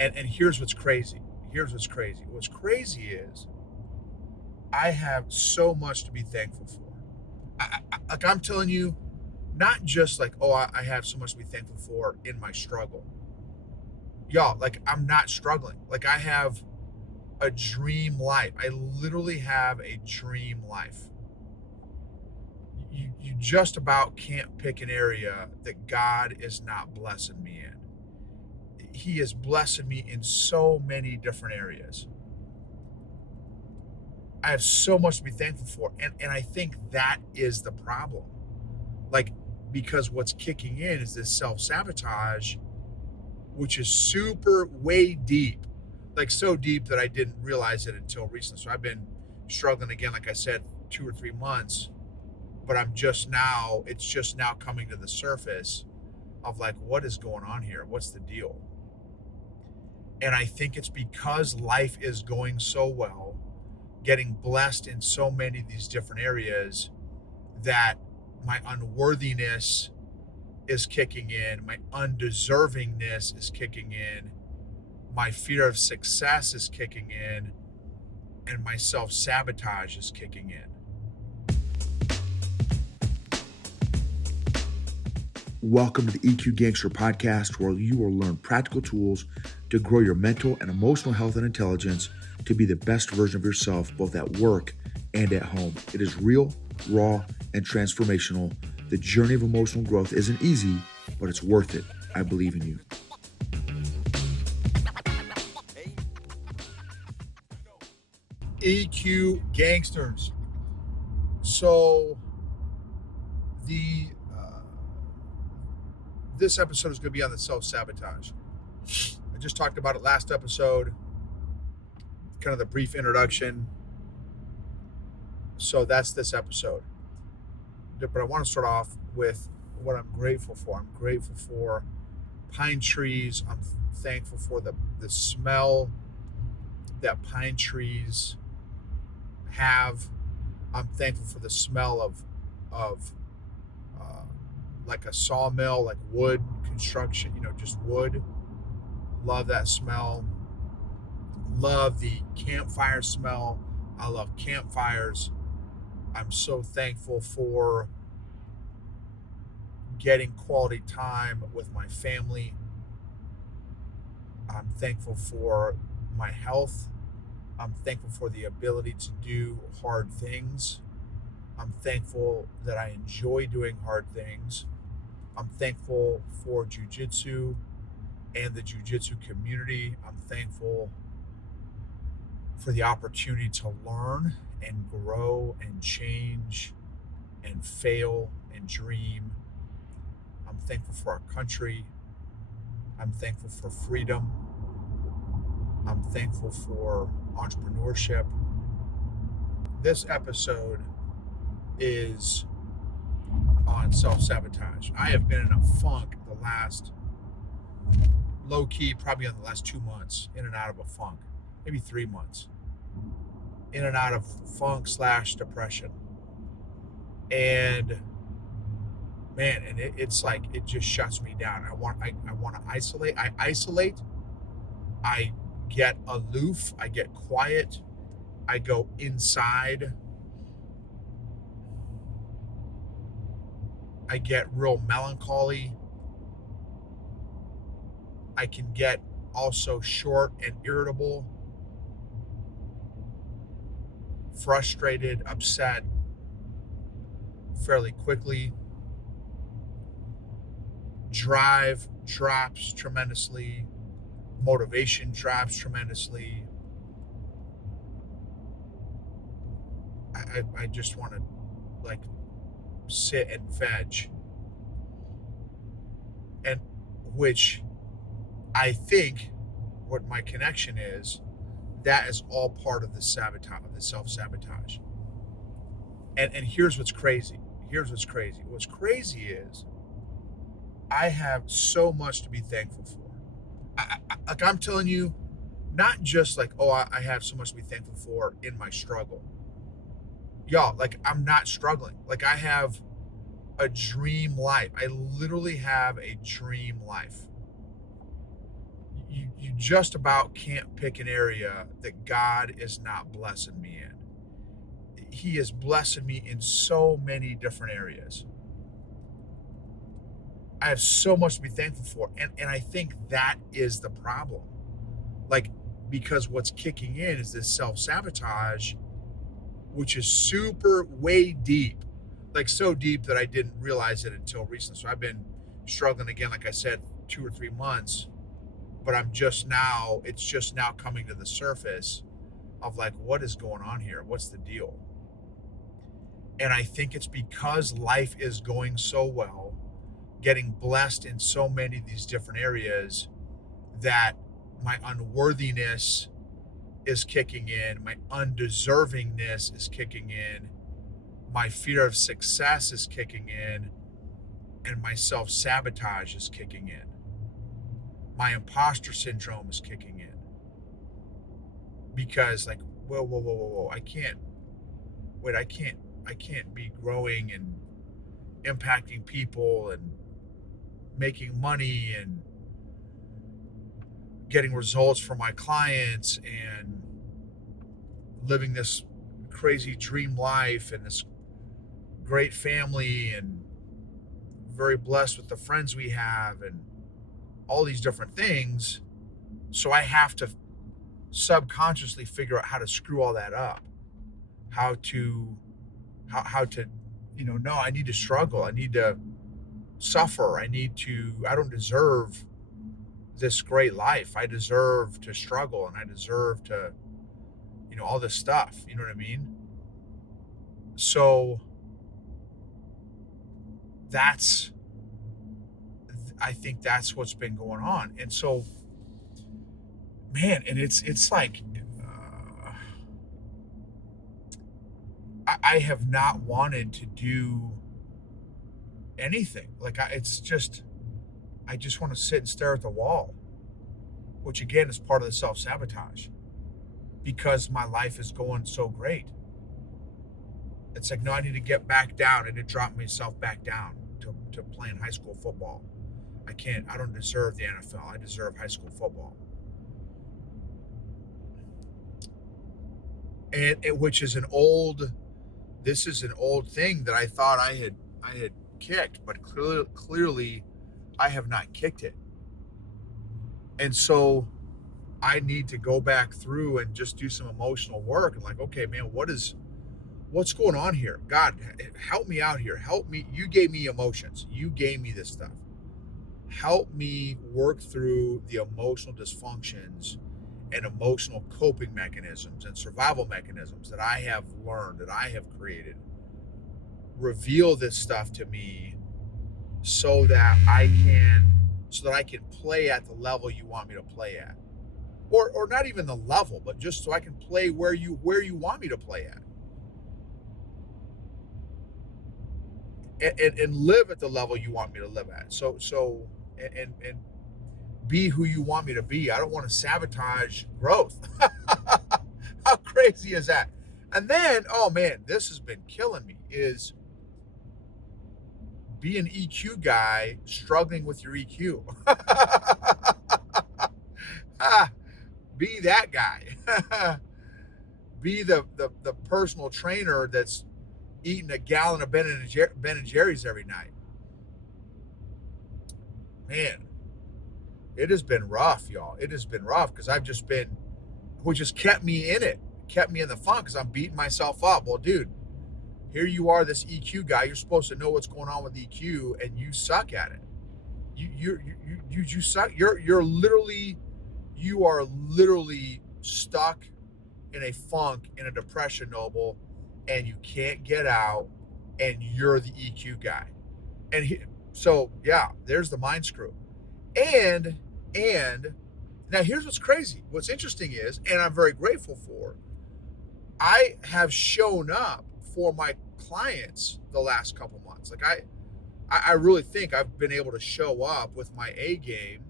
And here's what's crazy. Here's what's crazy. What's crazy is I have so much to be thankful for. Like I'm telling you, not just like, oh, I have so much to be thankful for in my struggle. Y'all, like I'm not struggling. Like I have a dream life. I literally have a dream life. You just about can't pick an area that God is not blessing me in. He is blessing me in so many different areas. I have so much to be thankful for. And I think that is the problem. Like, because what's kicking in is this self-sabotage, which is super way deep. Like so deep that I didn't realize it until recently. So I've been struggling again, like I said, 2 or 3 months, but it's just now coming to the surface of like, what is going on here? What's the deal? And I think it's because life is going so well, getting blessed in so many of these different areas, that my unworthiness is kicking in, my undeservingness is kicking in, my fear of success is kicking in, and my self-sabotage is kicking in. Welcome to the EQ Gangster podcast, where you will learn practical tools to grow your mental and emotional health and intelligence to be the best version of yourself, both at work and at home. It is real, raw, and transformational. The journey of emotional growth isn't easy, but it's worth it. I believe in you. EQ Gangsters. So this episode is going to be on the self-sabotage. I just talked about it last episode, kind of the brief introduction. So that's this episode. But I want to start off with what I'm grateful for. I'm grateful for pine trees. I'm thankful for the smell that pine trees have. I'm thankful for the smell of like a sawmill, like wood construction, just wood. Love that smell. Love the campfire smell. I love campfires. I'm so thankful for getting quality time with my family. I'm thankful for my health. I'm thankful for the ability to do hard things. I'm thankful that I enjoy doing hard things. I'm thankful for jiu-jitsu and the jiu-jitsu community. I'm thankful for the opportunity to learn and grow and change and fail and dream. I'm thankful for our country. I'm thankful for freedom. I'm thankful for entrepreneurship. This episode is on self-sabotage. I have been in a funk the last, low-key, probably in the last 2 months, in and out of a funk, maybe 3 months, in and out of funk/depression. And man, and it's like, it just shuts me down. I want to isolate. I isolate. I get aloof. I get quiet. I go inside. I get real melancholy. I can get also short and irritable, frustrated, upset fairly quickly. Drive drops tremendously. Motivation drops tremendously. I just want to like sit and veg. And which I think what my connection is, that is all part of the sabotage, of the self-sabotage. And here's what's crazy. Here's what's crazy. What's crazy is I have so much to be thankful for. Like I'm telling you, not just like, oh, I have so much to be thankful for in my struggle. Y'all, like I'm not struggling. Like I have a dream life. I literally have a dream life. You you just about can't pick an area that God is not blessing me in. He is blessing me in so many different areas. I have so much to be thankful for. And I think that is the problem. Like, because what's kicking in is this self-sabotage, which is super way deep, like so deep that I didn't realize it until recently. So I've been struggling again, like I said, 2 or 3 months, but it's just now coming to the surface of like, what is going on here? What's the deal? And I think it's because life is going so well, getting blessed in so many of these different areas, that my unworthiness is kicking in, my undeservingness is kicking in, my fear of success is kicking in, and my self-sabotage is kicking in. My imposter syndrome is kicking in. Because like, whoa, I can't be growing and impacting people and making money and getting results for my clients and living this crazy dream life and this great family and very blessed with the friends we have and all these different things. So I have to subconsciously figure out how to screw all that up, how to no, I need to struggle, I need to suffer, I don't deserve this great life, I deserve to struggle, and I deserve to, all this stuff, you know what I mean? So I think that's what's been going on. And so, man, and it's like, I have not wanted to do anything. Like, I just want to sit and stare at the wall, which again is part of the self-sabotage, because my life is going so great. It's like, no, I need to get back down. I need to drop myself back down to playing high school football. I don't deserve the NFL. I deserve high school football. And which is this is an old thing that I thought I had kicked, but clearly I have not kicked it. And so I need to go back through and just do some emotional work and like, okay, man, what's going on here? God, help me out here. Help me. You gave me emotions. You gave me this stuff. Help me work through the emotional dysfunctions and emotional coping mechanisms and survival mechanisms that I have learned, that I have created. Reveal this stuff to me so that I can play at the level you want me to play at. Or not even the level, but just so I can play where you want me to play at. And live at the level you want me to live at. So and be who you want me to be. I don't want to sabotage growth. How crazy is that? And then, oh man, this has been killing me, is be an EQ guy struggling with your EQ. Be that guy. Be the personal trainer that's eating a gallon of Ben and Jerry's every night. Man, it has been rough, y'all. It has been rough because which just kept me in it, kept me in the funk, because I'm beating myself up. Well, dude, here you are, this EQ guy. You're supposed to know what's going on with EQ, and you suck at it. You suck. You are literally stuck in a funk, in a depression, Noble, and you can't get out, and you're the EQ guy. And so yeah, there's the mind screw. And now here's what's crazy. What's interesting is, and I'm very grateful for, I have shown up for my clients the last couple months. Like I really think I've been able to show up with my A game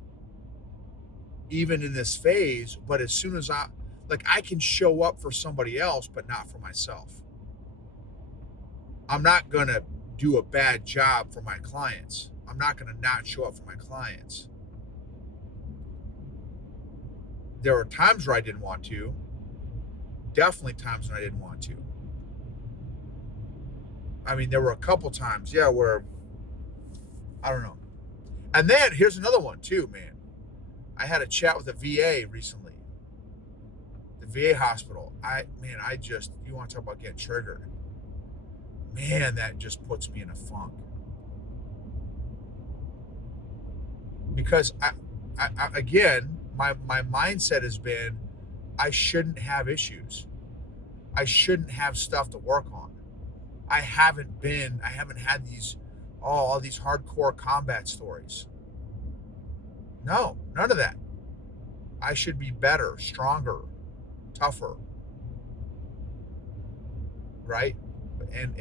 even in this phase, but as soon as I can show up for somebody else, but not for myself. I'm not going to do a bad job for my clients. I'm not going to not show up for my clients. There were times where I didn't want to. Definitely times when I didn't want to. I mean, there were a couple times, yeah, where I don't know. And then here's another one too, man. I had a chat with a VA recently, the VA hospital. You want to talk about getting triggered? Man, that just puts me in a funk because again, my mindset has been, I shouldn't have issues. I shouldn't have stuff to work on. I haven't had all these hardcore combat stories. No, none of that. I should be better, stronger, tougher, right? And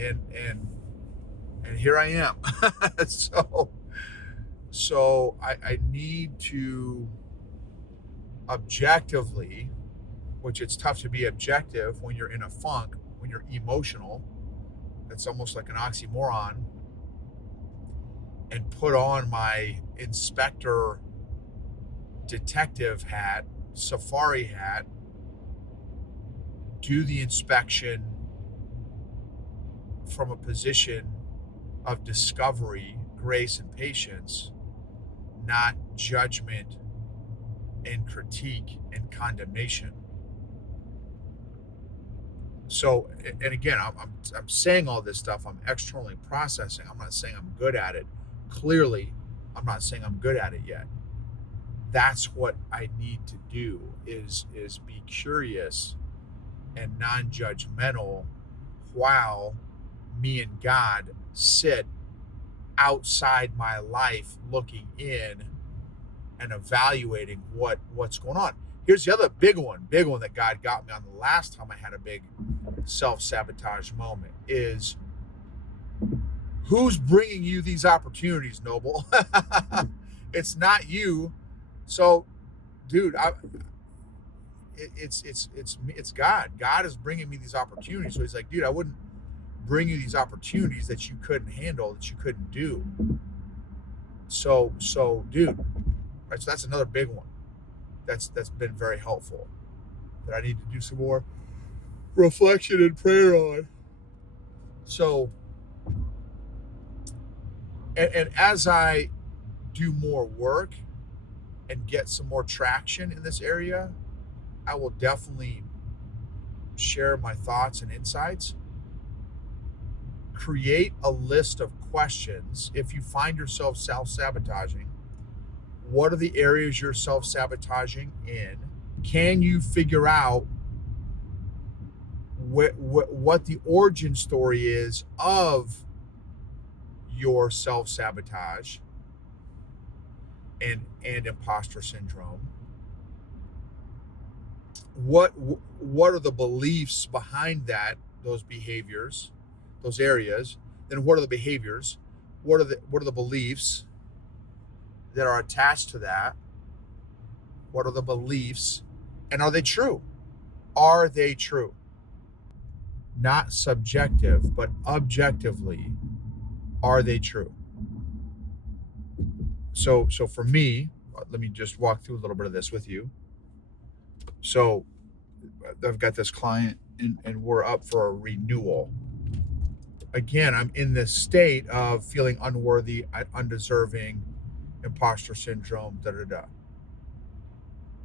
here I am. so I need to objectively, which it's tough to be objective when you're in a funk, when you're emotional. It's almost like an oxymoron. And put on my inspector detective hat, safari hat, do the inspection from a position of discovery, grace, and patience, not judgment and critique and condemnation. So, and again, I'm saying all this stuff, I'm externally processing. I'm not saying I'm good at it. Clearly, I'm not saying I'm good at it yet. That's what I need to do is be curious and non-judgmental while me and God sit outside my life looking in and evaluating what's going on. Here's the other big one that God got me on the last time I had a big self-sabotage moment is, who's bringing you these opportunities, Noble? It's not you. So, dude, it's God. God is bringing me these opportunities. So he's like, dude, I wouldn't bring you these opportunities that you couldn't handle, that you couldn't do. So, dude, right? So that's another big one. That's been very helpful. That I need to do some more reflection and prayer on. So, and as I do more work and get some more traction in this area, I will definitely share my thoughts and insights. Create a list of questions. If you find yourself self-sabotaging, what are the areas you're self-sabotaging in? Can you figure out what the origin story is of your self-sabotage and imposter syndrome? What are the beliefs behind those behaviors, those areas? Then what are the behaviors? What are the beliefs that are attached to that? What are the beliefs? And are they true? Are they true? Not subjective, but objectively, are they true? So for me, let me just walk through a little bit of this with you. So I've got this client and we're up for a renewal. Again, I'm in this state of feeling unworthy, undeserving, imposter syndrome,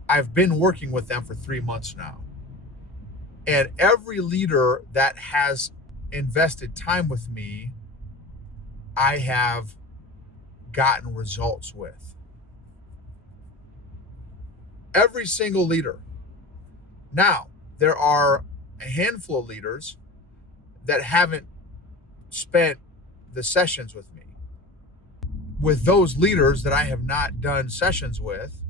I've been working with them for 3 months now. And every leader that has invested time with me, I have gotten results with. Every single leader. Now, there are a handful of leaders that haven't spent the sessions with me. With those leaders that I have not done sessions with,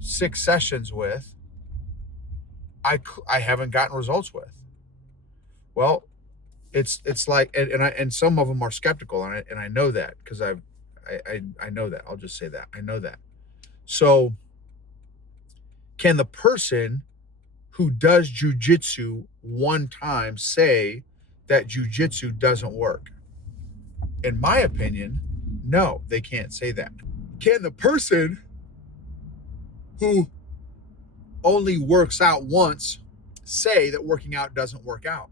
6 sessions with, I haven't gotten results with. Well, it's like, and some of them are skeptical, and I know that because I know that. I'll just say that I know that. So, can the person who does jujitsu one time say that jujitsu doesn't work? In my opinion, no, they can't say that. Can the person who only works out once say that working out doesn't work out.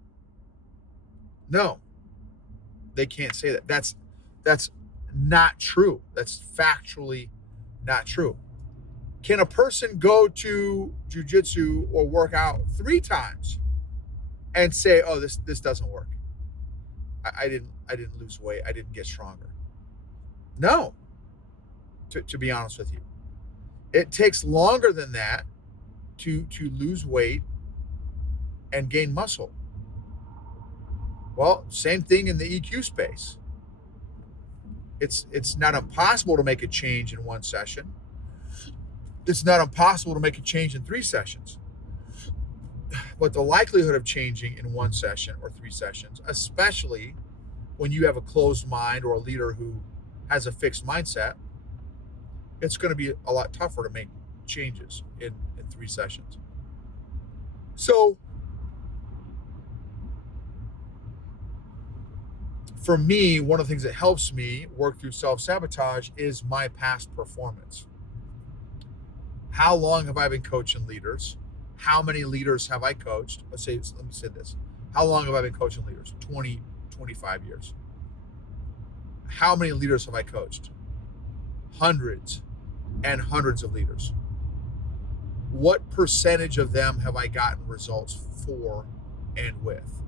No, they can't say that. That's not true. That's factually not true. Can a person go to jujitsu or work out 3 times and say, "Oh, this doesn't work. I didn't lose weight. I didn't get stronger." No, to be honest with you, it takes longer than that to lose weight and gain muscle. Well, same thing in the EQ space. It's not impossible to make a change in 1 session. It's not impossible to make a change in 3 sessions. But the likelihood of changing in 1 session or 3 sessions, especially when you have a closed mind or a leader who has a fixed mindset, it's going to be a lot tougher to make changes in 3 sessions. So for me, one of the things that helps me work through self-sabotage is my past performance. How long have I been coaching leaders? How many leaders have I coached? Let me say this. How long have I been coaching leaders? 20, 25 years. How many leaders have I coached? Hundreds and hundreds of leaders. What percentage of them have I gotten results for and with?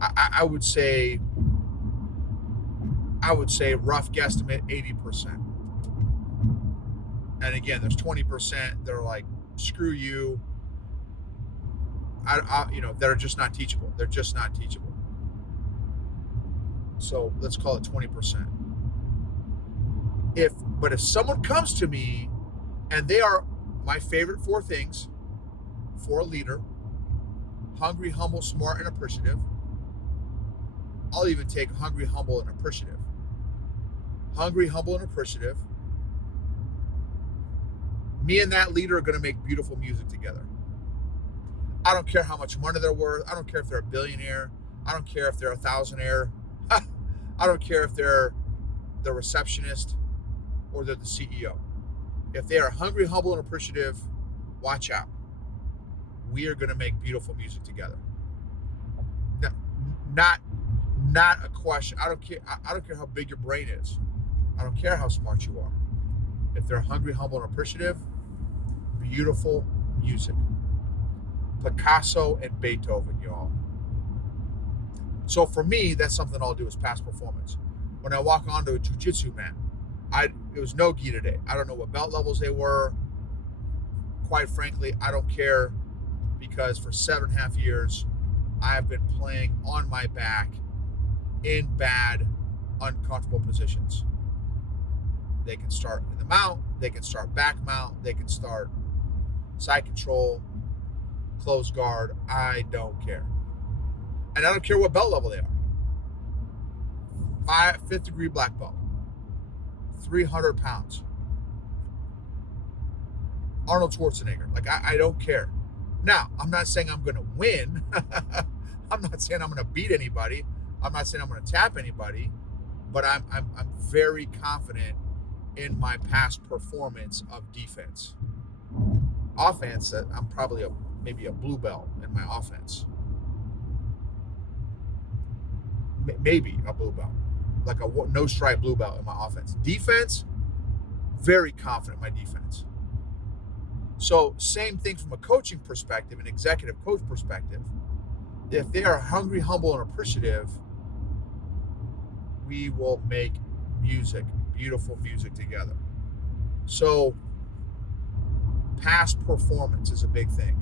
I would say rough guesstimate 80%. And again, there's 20% that are like, screw you. That are just not teachable. They're just not teachable. So let's call it 20%. But if someone comes to me and they are my favorite 4 things for a leader: hungry, humble, smart, and appreciative. I'll even take hungry, humble, and appreciative. Hungry, humble, and appreciative. Me and that leader are going to make beautiful music together. I don't care how much money they're worth. I don't care if they're a billionaire. I don't care if they're a thousandaire. I don't care if they're the receptionist or they're the CEO. If they are hungry, humble, and appreciative, watch out. We are going to make beautiful music together. No, not a question. I don't care how big your brain is. I don't care how smart you are. If they're hungry, humble, and appreciative, beautiful music. Picasso and Beethoven, y'all. So for me, that's something I'll do is past performance. When I walk onto a jiu-jitsu mat, it was no gi today. I don't know what belt levels they were. Quite frankly, I don't care, because for 7.5 years, I have been playing on my back in bad, uncomfortable positions. They can start in the mount, they can start back mount, they can start side control, closed guard. I don't care. And I don't care what belt level they are. 5th degree black belt, 300 pounds. Arnold Schwarzenegger. Like, I don't care. Now, I'm not saying I'm going to win. I'm not saying I'm going to beat anybody. I'm not saying I'm going to tap anybody. But I'm very confident in my past performance of defense. Offense, I'm probably maybe a blue belt in my offense. Maybe a blue belt, like a no stripe blue belt in my offense. Defense, very confident in my defense. So same thing from a coaching perspective, an executive coach perspective. If they are hungry, humble, and appreciative, we will make music, beautiful music together. So past performance is a big thing.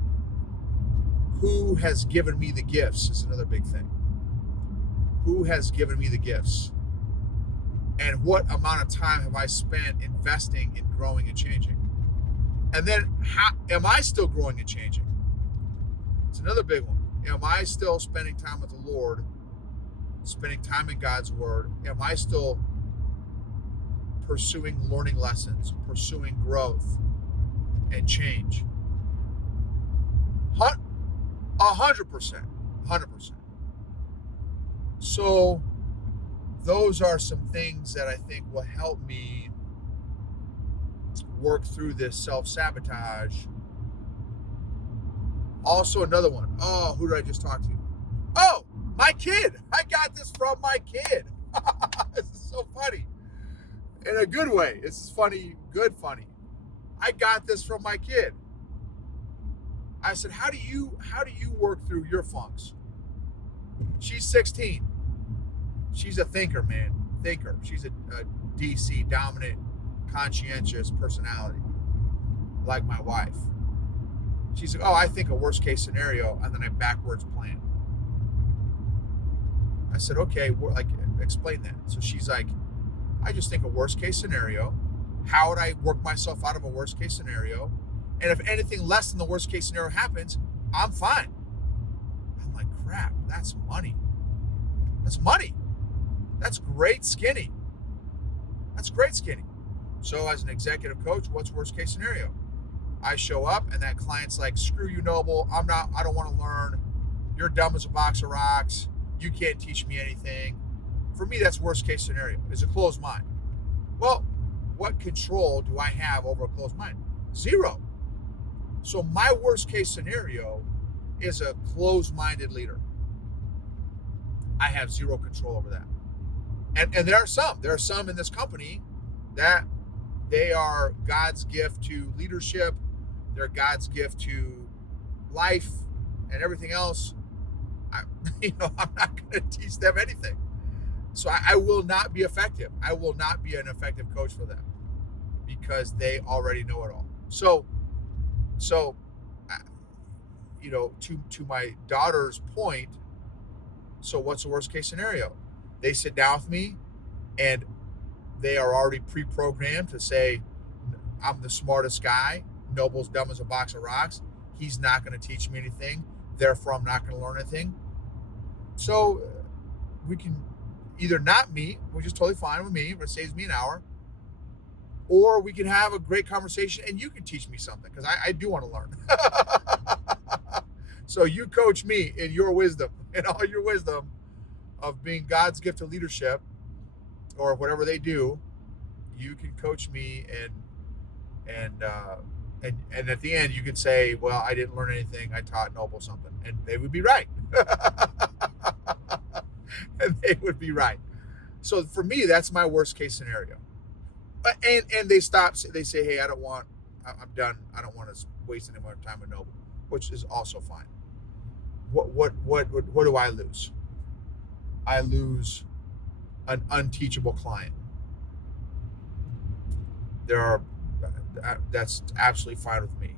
Who has given me the gifts is another big thing. Who has given me the gifts? And what amount of time have I spent investing in growing and changing? And then, how am I still growing and changing? It's another big one. Am I still spending time with the Lord, spending time in God's Word? Am I still pursuing learning lessons, pursuing growth and change? 100%. 100%. So those are some things that I think will help me work through this self-sabotage. Also, another one. Oh, who did I just talk to? Oh, my kid. I got this from my kid. This is so funny. In a good way. This is funny, good funny. I got this from my kid. I said, how do you work through your funks? She's 16. She's a thinker, man. Thinker. She's a DC, dominant, conscientious personality, like my wife. She's like, oh, I think a worst case scenario, and then I backwards plan. I said, okay, like, explain that. So she's like, I just think a worst case scenario. How would I work myself out of a worst case scenario? And if anything less than the worst case scenario happens, I'm fine. I'm like, crap, that's money. That's money. That's great skinny. That's great skinny. So as an executive coach, what's worst case scenario? I show up and that client's like, screw you, Noble. I don't want to learn. You're dumb as a box of rocks. You can't teach me anything. For me, that's worst case scenario, is a closed mind. Well, what control do I have over a closed mind? Zero. So my worst case scenario is a closed-minded leader. I have zero control over that. And there are some in this company that they are God's gift to leadership. They're God's gift to life and everything else. I'm not going to teach them anything. So I will not be effective. I will not be an effective coach for them because they already know it all. So to my daughter's point, so what's the worst case scenario? They sit down with me and they are already pre-programmed to say, I'm the smartest guy. Noble's dumb as a box of rocks. He's not going to teach me anything. Therefore, I'm not going to learn anything. So we can either not meet, which is totally fine with me, but it saves me an hour, or we can have a great conversation and you can teach me something because I do want to learn. So you coach me in your wisdom, in all your wisdom of being God's gift to leadership or whatever they do. You can coach me and at the end you could say, well, I didn't learn anything. I taught Noble something, and they would be right. And they would be right. So for me, that's my worst case scenario. And they stop. They say, hey, I'm done. I don't want to waste any more time with Noble, which is also fine. What do I lose? I lose an unteachable client. That's absolutely fine with me,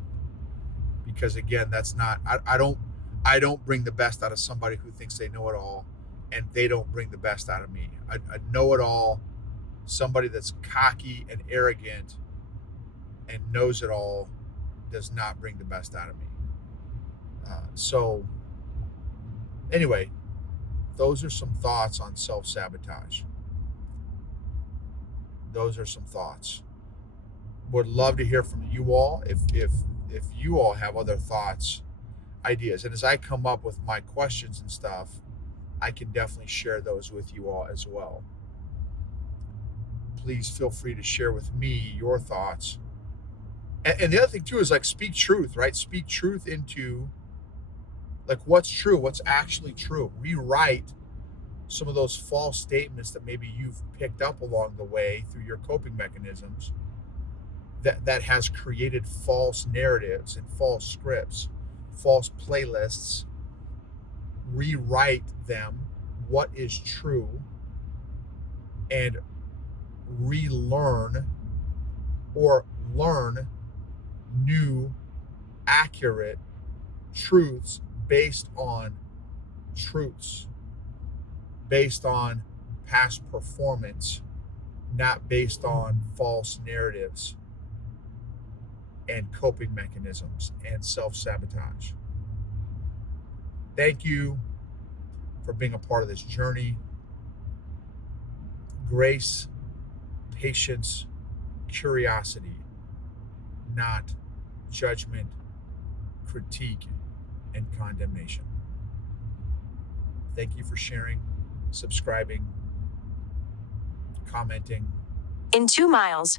because again, that's not. I don't bring the best out of somebody who thinks they know it all, and they don't bring the best out of me. I know it all. Somebody that's cocky and arrogant and knows it all does not bring the best out of me. So anyway, those are some thoughts on self-sabotage. Those are some thoughts. Would love to hear from you all if you all have other thoughts, ideas. And as I come up with my questions and stuff, I can definitely share those with you all as well. Please feel free to share with me your thoughts. And the other thing too is like speak truth, right? Speak truth into like what's true, what's actually true. Rewrite some of those false statements that maybe you've picked up along the way through your coping mechanisms that has created false narratives and false scripts, false playlists. Rewrite them, what is true, and relearn or learn new, accurate truths based on past performance, not based on false narratives and coping mechanisms and self-sabotage. Thank you for being a part of this journey. Grace, patience, curiosity, not judgment, critique, and condemnation. Thank you for sharing, subscribing, commenting. In 2 miles,